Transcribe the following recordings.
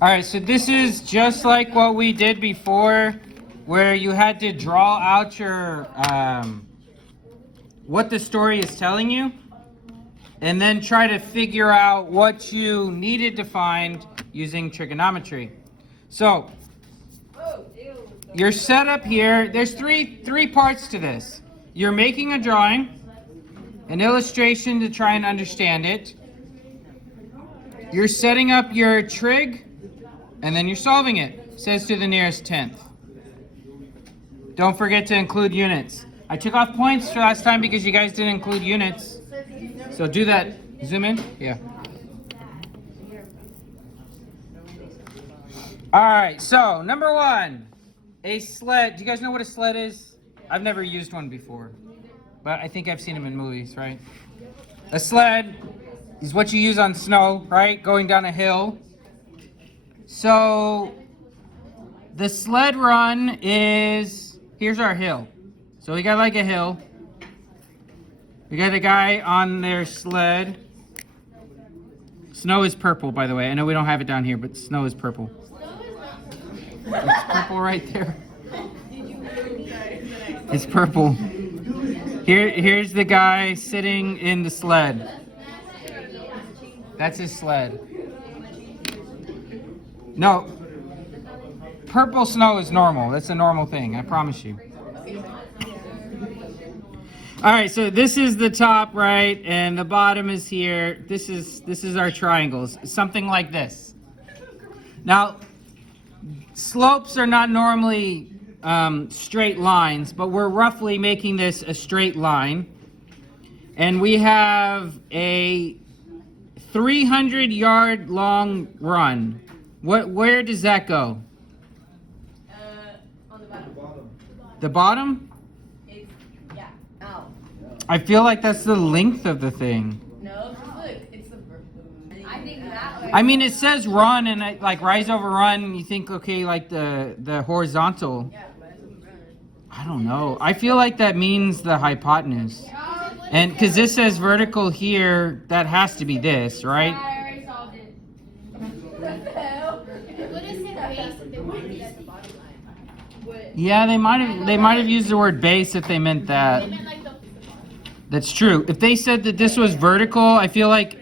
All right, so this is just like what we did before, where you had to draw out your what the story is telling you, and then try to figure out what you needed to find using trigonometry. So your setup here, there's three parts to this. You're making a drawing, an illustration to try and understand it. You're setting up your trig, and then you're solving it. It says to the nearest tenth. Don't forget to include units. I took off points for last time because you guys didn't include units. So do that. Zoom in. Yeah. All right, so number one, a sled. Do you guys know what a sled is? I've never used one before, but I think I've seen them in movies, right? A sled is what you use on snow, right? Going down a hill. So the sled run is, here's our hill. So we got like a hill. We got a guy on their sled. Snow is purple, by the way. I know we don't have it down here, but snow is purple. It's purple right there. It's purple. Here's the guy sitting in the sled. That's his sled. No, purple snow is normal. That's a normal thing, I promise you. All right, so this is the top, right, and the bottom is here. This is our triangles, something like this. Now, slopes are not normally straight lines, but we're roughly making this a straight line. And we have a 300-yard long run. Where does that go? On the bottom. The bottom? Yeah. Ow. I feel like that's the length of the thing. No, look, it's the. I think that. I mean, it says run and like rise over run. You think, okay, like the horizontal. Yeah, rise over run. I don't know. I feel like that means the hypotenuse. And because this says vertical here, that has to be this, right? I already solved it. What the hell? What is it? Base if they want to be at the bottom line. Yeah, they might have used the word base if they meant that. They meant like the. That's true. If they said that this was vertical, I feel like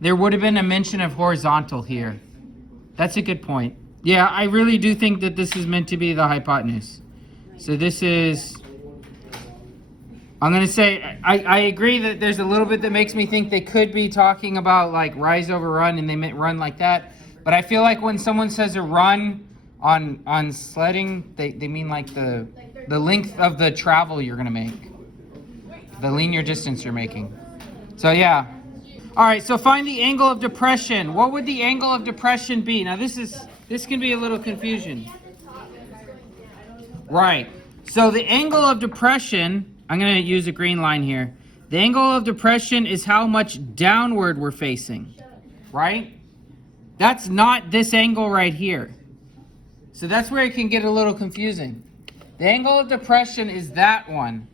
there would have been a mention of horizontal here. That's a good point. Yeah, I really do think that this is meant to be the hypotenuse. So this is, I'm going to say, I agree that there's a little bit that makes me think they could be talking about like rise over run and they meant run like that. But I feel like when someone says a run on sledding, they mean like the length of the travel you're going to make. The linear distance you're making. So yeah. All right, so find the angle of depression. What would the angle of depression be? Now this can be a little confusion. Right. So the angle of depression, I'm going to use a green line here. The angle of depression is how much downward we're facing. Right? That's not this angle right here. So that's where it can get a little confusing. The angle of depression is that one.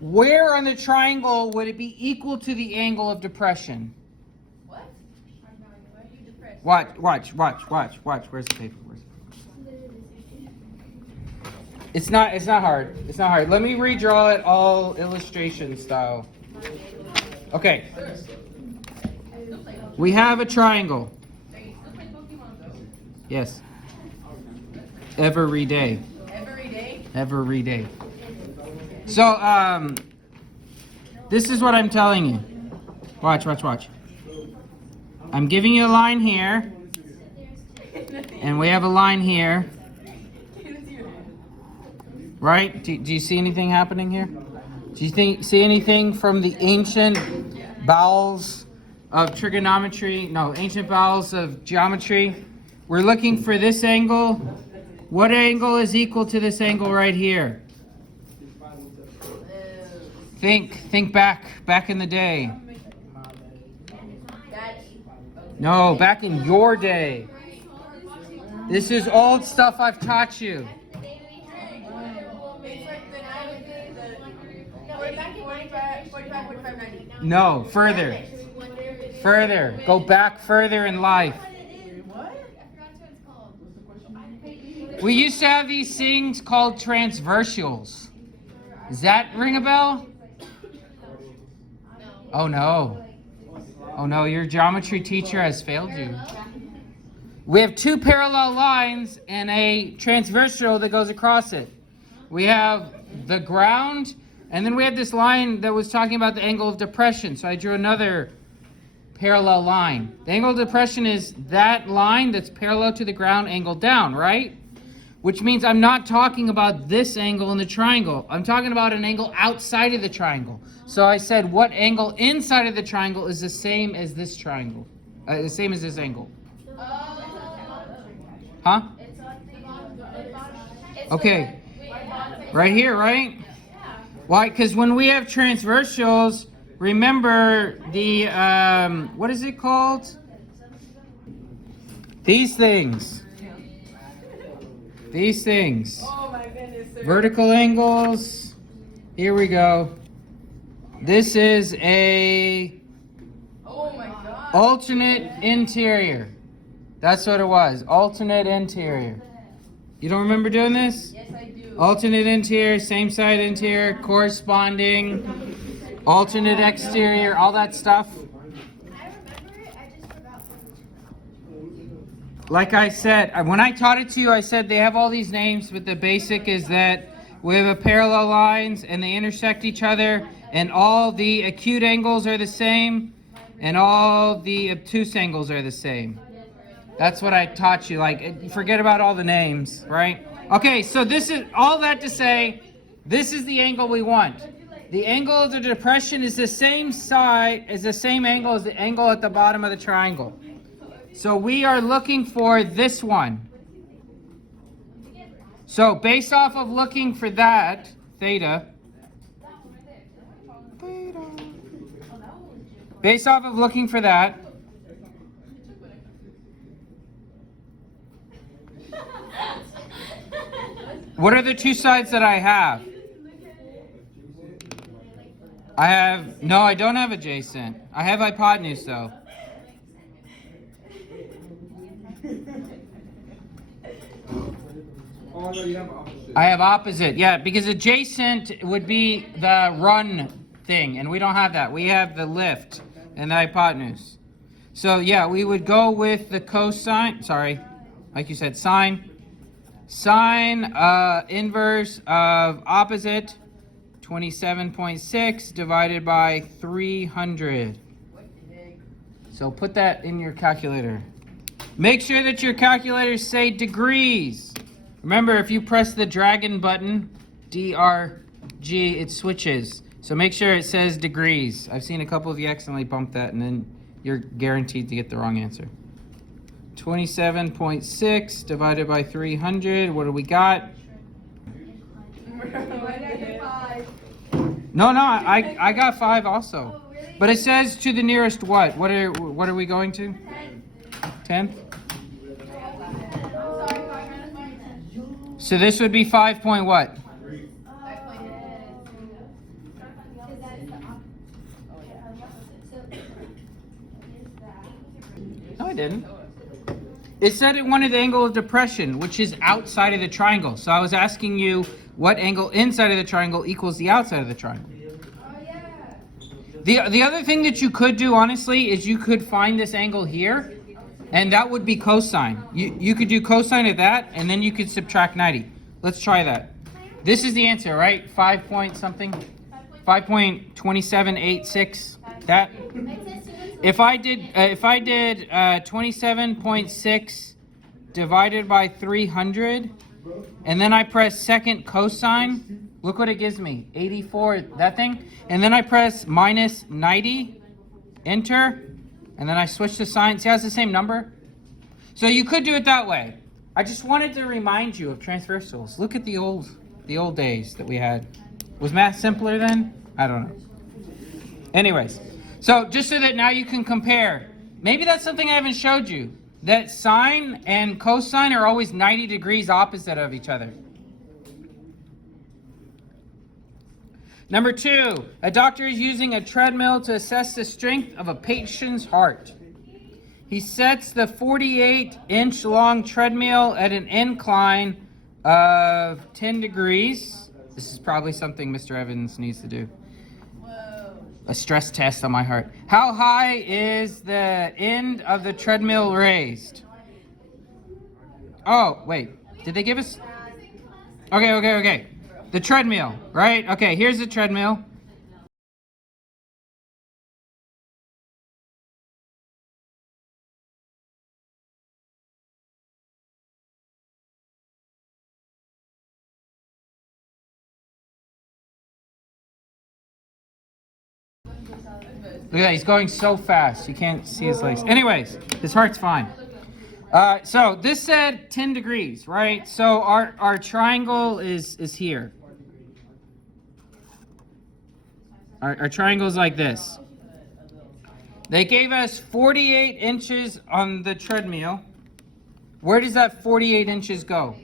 Where on the triangle would it be equal to the angle of depression? What? Watch. Where's the paper? It's not hard. It's not hard. Let me redraw it all illustration style. Okay. We have a triangle. Yes. Every day. Every day? Every day. So, this is what I'm telling you. Watch. I'm giving you a line here. And we have a line here. Right? Do you see anything happening here? Do you see anything from the ancient bowels of trigonometry? No, ancient bowels of geometry. We're looking for this angle. What angle is equal to this angle right here? Think back in the day. No, back in your day. This is old stuff I've taught you. No, further. Go back further in life. We used to have these things called transversals. Does that ring a bell? Oh no. Oh no, your geometry teacher has failed you. We have two parallel lines and a transversal that goes across it. We have the ground, and then we have this line that was talking about the angle of depression. So I drew another parallel line. The angle of depression is that line that's parallel to the ground angled down, right? Which means I'm not talking about this angle in the triangle. I'm talking about an angle outside of the triangle. So I said what angle inside of the triangle is the same as this triangle? The same as this angle. Huh? Okay. Right here, right? Why? Because when we have transversals, remember the, what is it called? These things. These things. Oh my goodness, sir. Vertical angles. Here we go. This is a Oh my God. alternate interior. That's what it was. Alternate interior. You don't remember doing this? Yes, I do. Alternate interior, same side interior, corresponding, alternate exterior, all that stuff. I remember it, I just forgot. Like I said, when I taught it to you, I said they have all these names, but the basic is that we have a parallel lines and they intersect each other, and all the acute angles are the same, and all the obtuse angles are the same. That's what I taught you. Like, forget about all the names, right? Okay, so this is all that to say, this is the angle we want. The angle of the depression is the same side, is the same angle as the angle at the bottom of the triangle. So we are looking for this one. So based off of looking for that, theta, based off of looking for that, what are the two sides that I have? No, I don't have adjacent. I have hypotenuse though. Oh, no, you have opposite. I have opposite, yeah, because adjacent would be the run thing, and we don't have that. We have the lift and the hypotenuse. So yeah, we would go with the cosine, sorry, like you said, sine inverse of opposite 27.6 divided by 300. So put that in your calculator. Make sure that your calculators say degrees. Remember, if you press the dragon button, DRG, it switches. So make sure it says degrees. I've seen a couple of you accidentally bump that, and then you're guaranteed to get the wrong answer. 27.6 divided by 300. What do we got? No, I got 5 also. But it says to the nearest what? What are we going to? 10th? So this would be 5 point what? No, I didn't. It said it wanted the angle of depression, which is outside of the triangle. So I was asking you what angle inside of the triangle equals the outside of the triangle. The other thing that you could do, honestly, is you could find this angle here, and that would be cosine. You could do cosine of that, and then you could subtract 90. Let's try that. This is the answer, right? 5 point something? 5.2786. That. If I did 27.6 divided by 300, and then I press second cosine, look what it gives me. 84, that thing. And then I press minus 90, enter, and then I switch to sign. See how it's the same number? So you could do it that way. I just wanted to remind you of transversals. Look at the old days that we had. Was math simpler then? I don't know. Anyways, so just so that now you can compare. Maybe that's something I haven't showed you. That sine and cosine are always 90 degrees opposite of each other. Number 2, a doctor is using a treadmill to assess the strength of a patient's heart. He sets the 48-inch long treadmill at an incline of 10 degrees. This is probably something Mr. Evans needs to do. Whoa. A stress test on my heart. How high is the end of the treadmill raised? Oh, wait. Did they give us? Okay. The treadmill, right? Okay, here's the treadmill. Look at that, he's going so fast. You can't see his legs. Anyways, his heart's fine. So this said 10 degrees, right? So our triangle is here. Our triangle is like this. They gave us 48 inches on the treadmill. Where does that 48 inches go?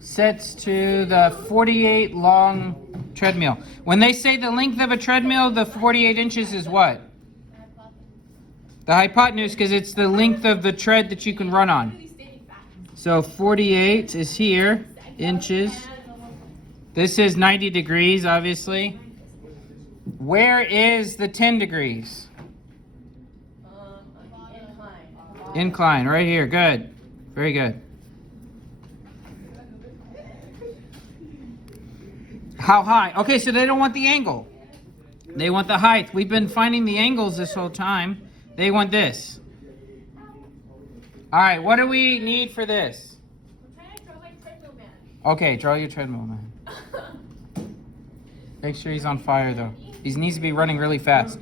Sets to the 48 long treadmill. When they say the length of a treadmill, the 48 inches is what? The hypotenuse, because it's the length of the tread that you can run on. So 48 is here, inches. This is 90 degrees, obviously. Where is the 10 degrees? Incline, right here. Good. Very good. How high? Okay, so they don't want the angle. They want the height. We've been finding the angles this whole time. They want this. All right, what do we need for this? Okay, draw your treadmill man. Make sure he's on fire, though. He needs to be running really fast.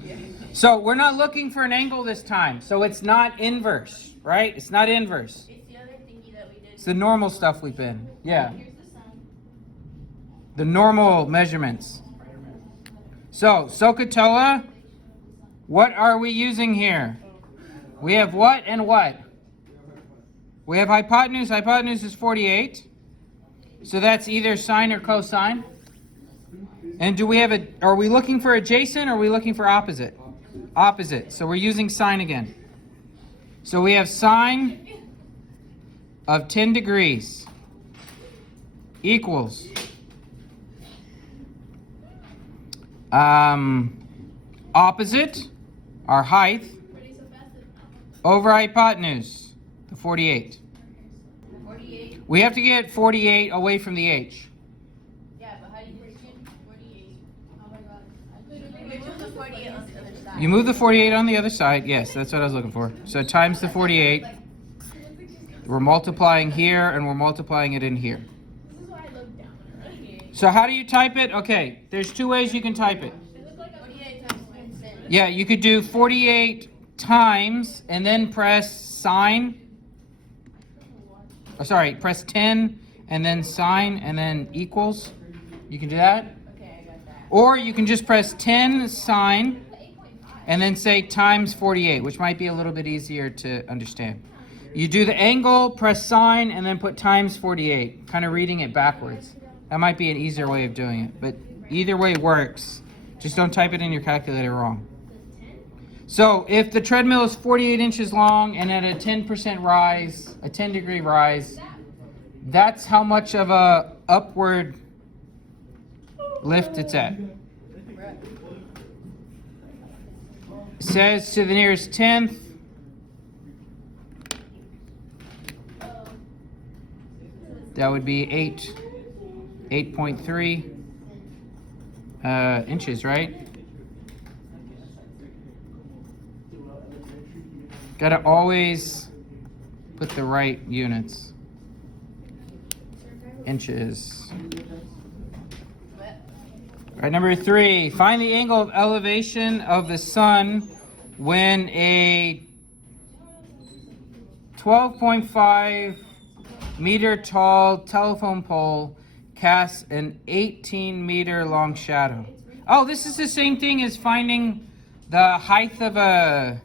So we're not looking for an angle this time. So it's not inverse, right? It's not inverse. It's the other thingy that we did. It's the normal stuff we've been. Yeah. The normal measurements. So, SOHCAHTOA, what are we using here? We have what and what? We have hypotenuse. Hypotenuse is 48. So that's either sine or cosine. And do we have are we looking for adjacent or are we looking for opposite? Opposite. So we're using sine again. So we have sine of 10 degrees equals opposite, our height, over hypotenuse, the 48. 48. We have to get 48 away from the h. Yeah, but how do you break it? 48. Oh my god. We move the 48 on the other side. You move the 48 on the other side. Yes, that's what I was looking for. So times the 48. We're multiplying here and we're multiplying it in here. This is why I look down when I run. So how do you type it? Okay, there's two ways you can type it. It looks like 48 times 10. Yeah, you could do 48 times and then press sine. Oh, sorry, press 10 and then sine and then equals. You can do that. Okay, I got that. Or you can just press 10 sine and then say times 48, which might be a little bit easier to understand. You do the angle, press sine, and then put times 48, kind of reading it backwards. That might be an easier way of doing it, but either way works. Just don't type it in your calculator wrong. So if the treadmill is 48 inches long and at a 10% rise, a 10 degree rise, that's how much of a upward lift it's at. It says to the nearest tenth, that would be 8.3 inches, right? Gotta always put the right units. Inches. All right, number 3. Find the angle of elevation of the sun when a 12.5 meter tall telephone pole casts an 18 meter long shadow. Oh, this is the same thing as finding the height of the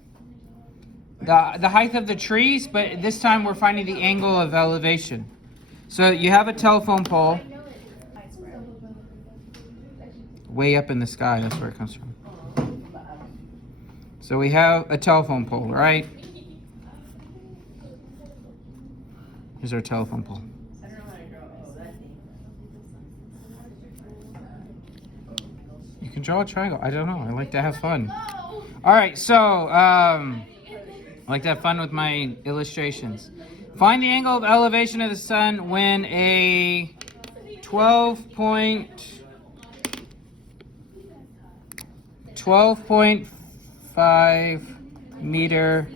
height of the trees, but this time we're finding the angle of elevation. So you have a telephone pole way up in the sky. That's where it comes from. So we have a telephone pole, right? Here's our telephone pole. I don't know how to draw. Oh, that thing. You can draw a triangle. I don't know. I like to have fun. All right, so I like to have fun with my illustrations. Find the angle of elevation of the sun when a 12.5 meter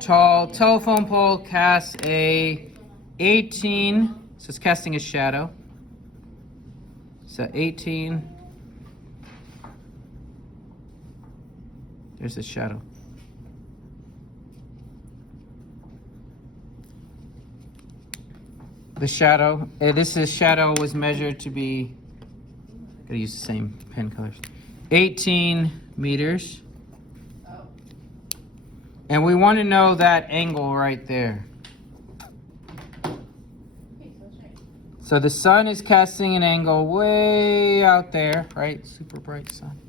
tall telephone pole casts a 18, so it's casting a shadow. So 18, there's a shadow. The shadow, this is shadow was measured to be, gotta use the same pen colors, 18 meters. And we want to know that angle right there. So the sun is casting an angle way out there, right? Super bright sun.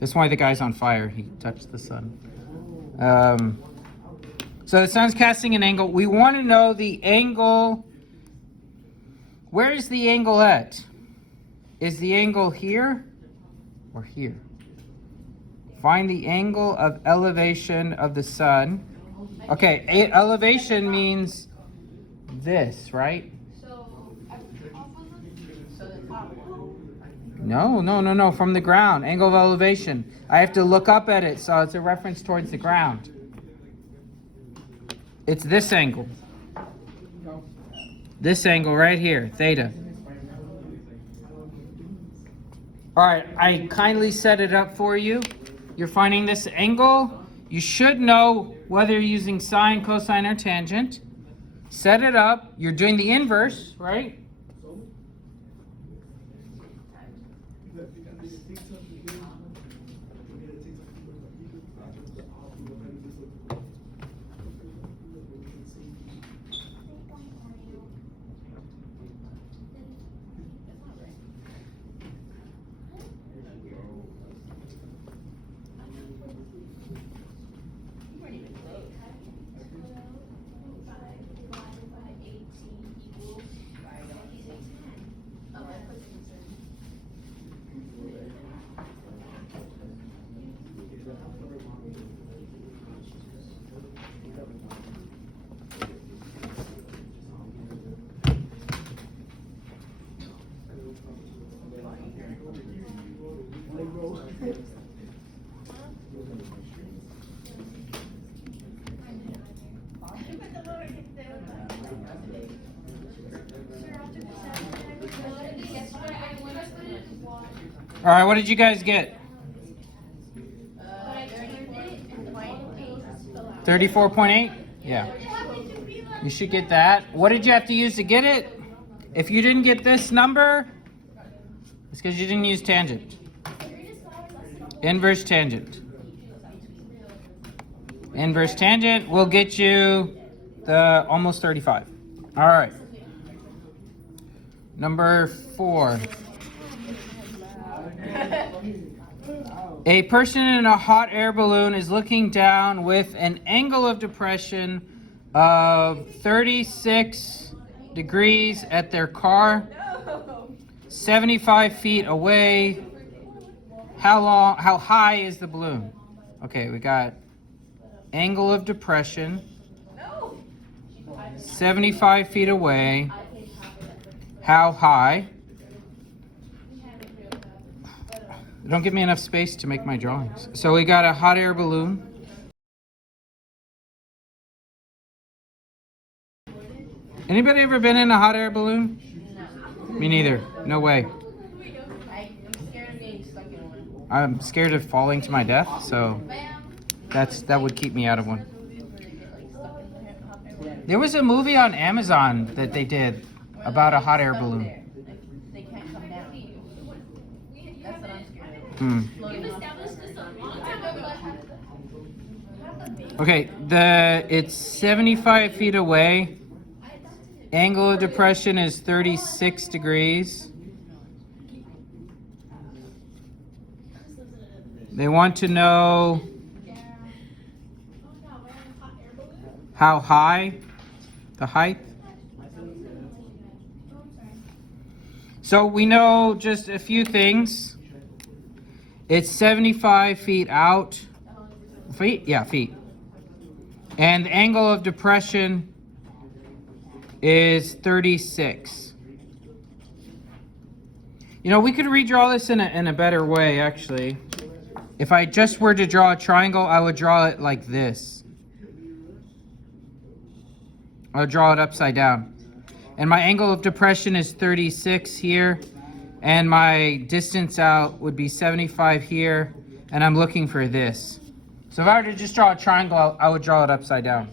That's why the guy's on fire. He touched the sun. So the sun's casting an angle. We want to know the angle. Where is the angle at? Is the angle here or here? Find the angle of elevation of the sun. Okay, elevation means this, right? So So the top. No. From the ground. Angle of elevation. I have to look up at it, so it's a reference towards the ground. It's this angle. This angle right here, theta. All right, I kindly set it up for you. You're finding this angle. You should know whether you're using sine, cosine, or tangent. Set it up. You're doing the inverse, right? All right, what did you guys get? 34.8? Yeah. You should get that. What did you have to use to get it? If you didn't get this number, it's because you didn't use tangent. Inverse tangent. Inverse tangent will get you the almost 35. All right. Number 4. A person in a hot air balloon is looking down with an angle of depression of 36 degrees at their car, 75 feet away. How high is the balloon? Okay, we got angle of depression, 75 feet away. How high? Don't give me enough space to make my drawings. So we got a hot air balloon. Anybody ever been in a hot air balloon? No. Me neither. No way. I'm scared of getting stuck in one. I'm scared of falling to my death, so that would keep me out of one. There was a movie on Amazon that they did about a hot air balloon. They can't come down. That's what I'm scared of. You've established this a long time ago. Okay, it's 75 feet away. Angle of depression is 36 degrees. They want to know how high, the height. So we know just a few things. It's 75 feet out. Feet? Yeah, feet. And the angle of depression is 36. You know, we could redraw this in a better way, actually. If I just were to draw a triangle, I would draw it like this. I would draw it upside down. And my angle of depression is 36 here. And my distance out would be 75 here. And I'm looking for this. So if I were to just draw a triangle, I would draw it upside down.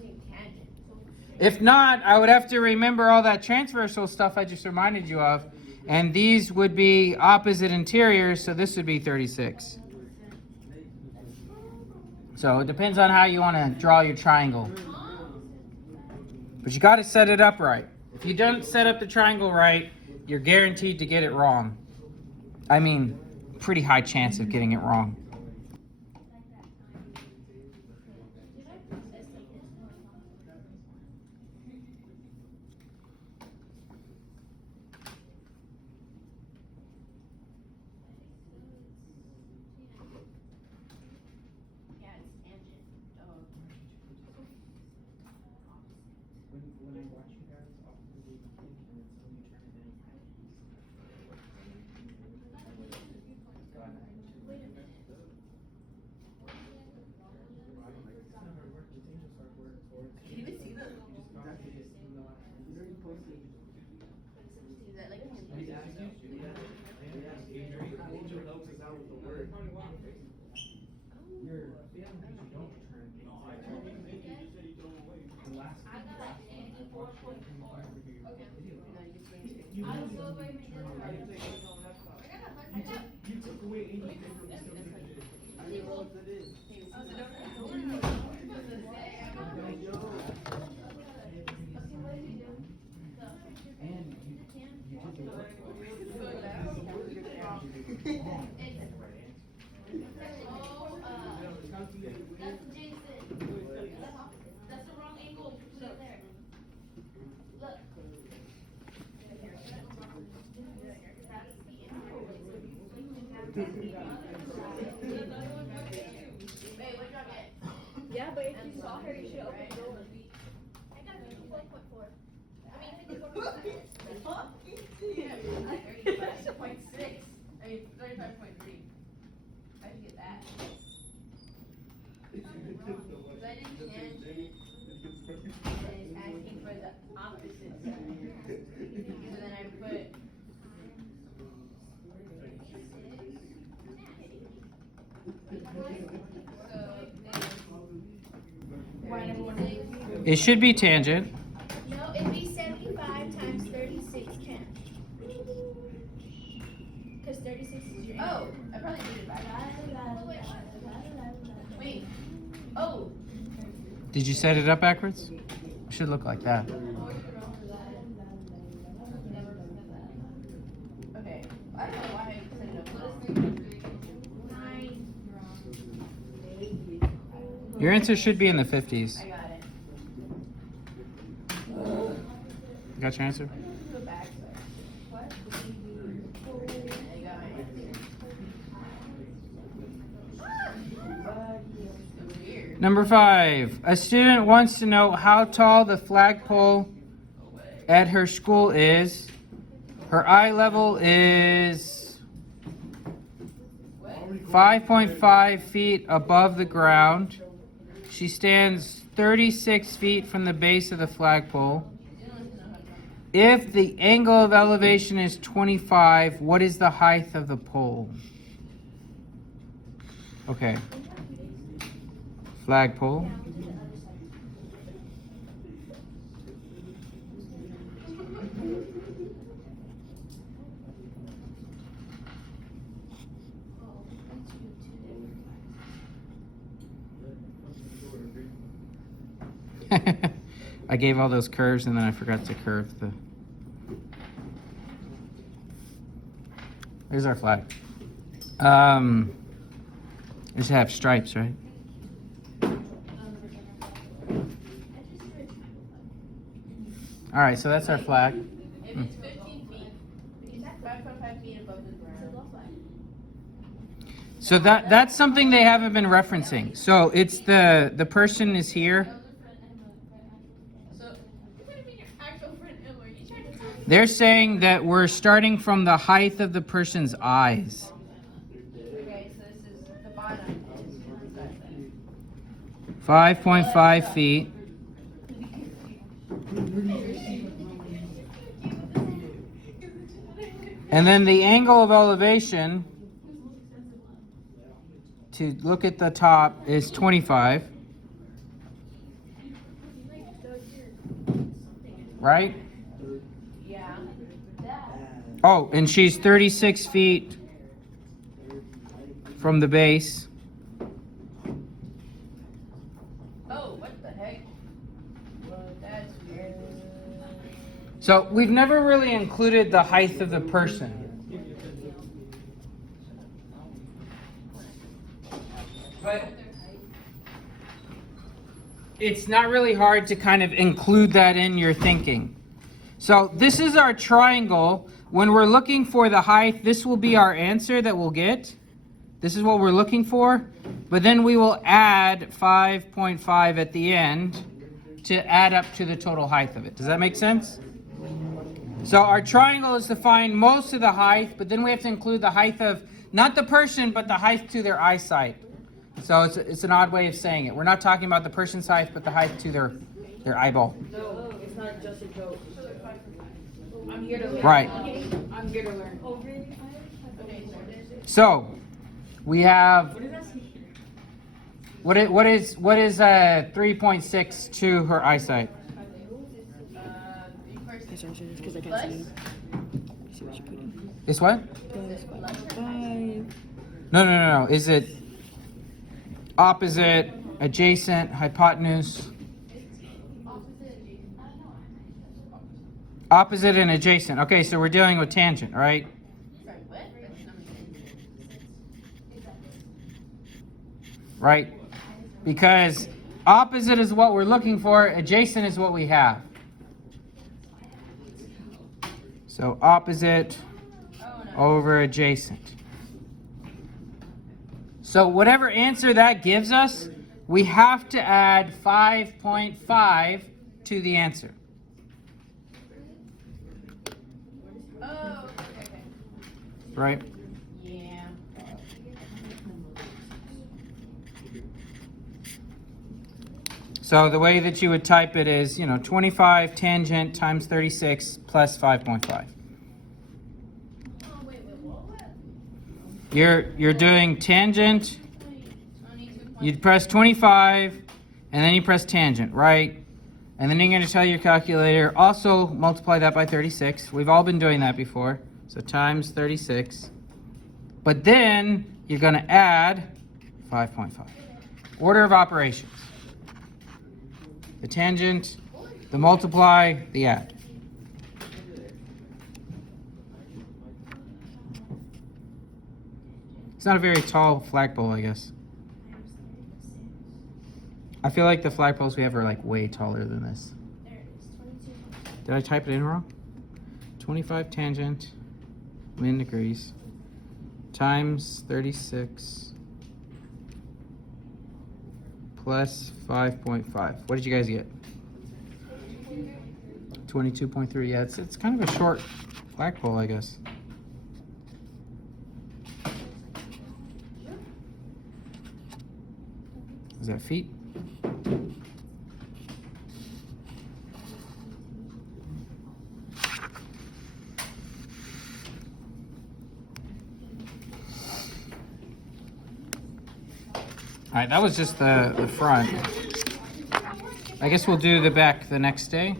If not, I would have to remember all that transversal stuff I just reminded you of. And these would be opposite interiors, so this would be 36. So it depends on how you want to draw your triangle. But you got to set it up right. If you don't set up the triangle right, you're guaranteed to get it wrong. I mean, pretty high chance of getting it wrong. That's the wrong angle. Put it there. Look. Yeah, but if you saw her, you should open the door. I got 54.4. I mean 54.6. 35.6. I mean 35.3. I should get that. Because I didn't tangent. And it's asking for the opposite side. So then I put. It should be tangent. No, it'd be 75 times 36 10. Because 36 is your Oh, I probably did it back. Wait. Oh. Did you set it up backwards? It should look like that. Okay. I don't know why I set it up. Your answer should be in the 50s. I got it. You got your answer? Go back. What? I got my answer. Weird. Number 5. A student wants to know how tall the flagpole at her school is. Her eye level is 5.5 feet above the ground. She stands 36 feet from the base of the flagpole. If the angle of elevation is 25, what is the height of the pole? Okay. Flagpole. I gave all those curves and then I forgot to curve the... Here's our flag. Just have stripes, right? All right, so that's our flag. If it's 15 feet, it's 5.5 feet above the ground. So that's something they haven't been referencing. So it's the person is here. So, what do you mean your actual front Emma? Are you trying to tell me? They're saying that we're starting from the height of the person's eyes. Okay, so this is the bottom. Is 5.5 feet. And then the angle of elevation to look at the top is 25. Right? Yeah. Oh, and she's 36 feet from the base. Oh, what the heck? Well, that's weird. So we've never really included the height of the person. But it's not really hard to kind of include that in your thinking. So this is our triangle. When we're looking for the height, this will be our answer that we'll get. This is what we're looking for. But then we will add 5.5 at the end to add up to the total height of it. Does that make sense? So our triangle is to find most of the height, but then we have to include the height of, not the person, but the height to their eyesight. So it's an odd way of saying it. We're not talking about the person's height, but the height to their eyeball. No, it's not just a joke. I'm here to learn. Right. I'm here to learn. So we have, what is 3.6 to her eyesight? 3%. Because I Plus? can't see what you're putting. Is what? Plus 5. No. Is it opposite, adjacent, hypotenuse? Opposite and adjacent. Okay, so we're dealing with tangent, right? Sorry, what? Right? Because opposite is what we're looking for, adjacent is what we have. So opposite over adjacent. So whatever answer that gives us, we have to add 5.5 to the answer. Oh, okay. Right? Yeah. So the way that you would type it is, 25 tangent times 36 plus 5.5. Oh, wait, what? You're doing tangent, 22. you'd press 25, and then you press tangent, right? And then you're going to tell your calculator, also multiply that by 36. We've all been doing that before. So times 36. But then you're going to add 5.5. Order of operations. The tangent, the multiply, the add. It's not a very tall flagpole, I guess. I feel like the flagpoles we have are like way taller than this. Did I type it in wrong? 25 tangent, min degrees, times 36, plus 5.5. What did you guys get? 22.3. Yeah, it's kind of a short flagpole, I guess. Is that feet? All right, that was just the front. I guess we'll do the back the next day.